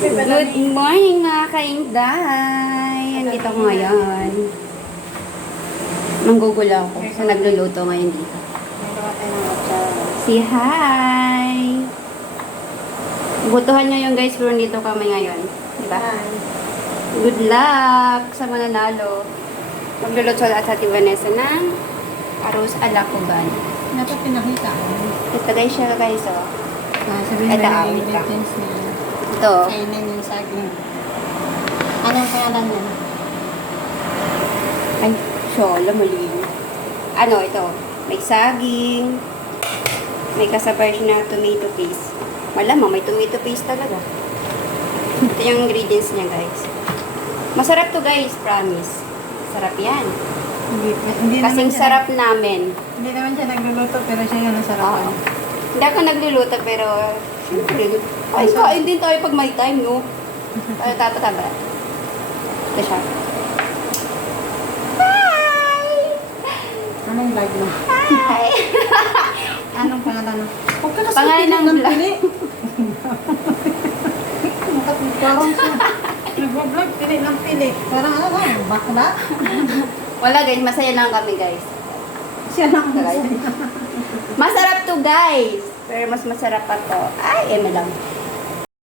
Good morning mga kainday! Andito ko ngayon. Manggugula ako sa nagluluto ngayon dito. Say hi! Butuhan nyo yung guys, pero dito kami ngayon. Diba? Good luck sa mananalo. Magluluto at sa Vanessa ng arroz ala Cuban. Dapat pinakita. Ito guys siya guys, oh. Sabihin Ito, mo yung ito. ingredients niya. Ito. Kainin yung saging. Anong pangalan niya? Ay, syola, mali. Ano, ito. May saging. May kasabay siya na tomato paste. Malamang, may tomato paste talaga. Ito yung ingredients niya, guys. Masarap to, guys. Promise. Sarap yan. Hindi Kasing naman siya sarap namin. Hindi naman siya nagluluto, pero siya yung nasarapan. Oo. Hindi ako nagluluto, pero... Siyempre, ay, kain din tayo pag may time, no? Tayo tatataba. Ito siya. Hi! Anong vlog mo? Hi! Anong pangalan mo? Huwag ka kasi Pangalan ng vlog. pili. Parang siya. Nag-vlog, pili ng pili. Parang ano ba? Bakla? Wala, guys. Masaya lang kami, guys. Siya lang. Masarap to, guys. Pero mas masarap pa to. Ay, eme lang.